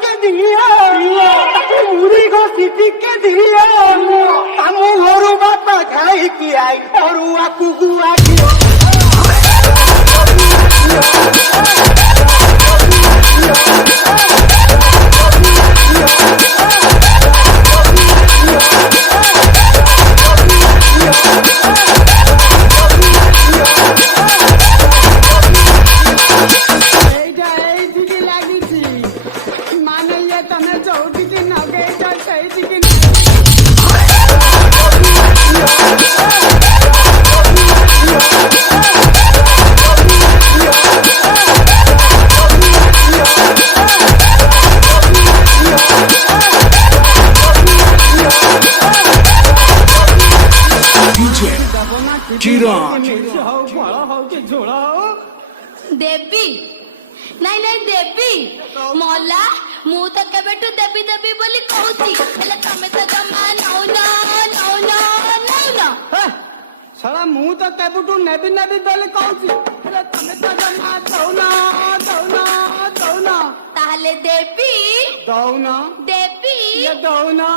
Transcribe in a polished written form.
ଟିକେ ଦିଅ ତାକୁ ମୁଢି ଘଷି ଟିକେ ଦିଅ ଆମ ଘରୁ ବାପା ଖାଇକି ଆଇ ଘରୁ ଆଗକୁ ଆଗିଅ देवी नहीं नहीं देवी मोला मु तो केबेटू देवी देवी बोली कहूची हेले तमे तो जमा नौना नौना नौना साला मु तो केबेटू नेबी नेबी बोली कहूची हेले तमे तो जमा दौना दौना दौना ताहले देवी दौना देवी ये दौना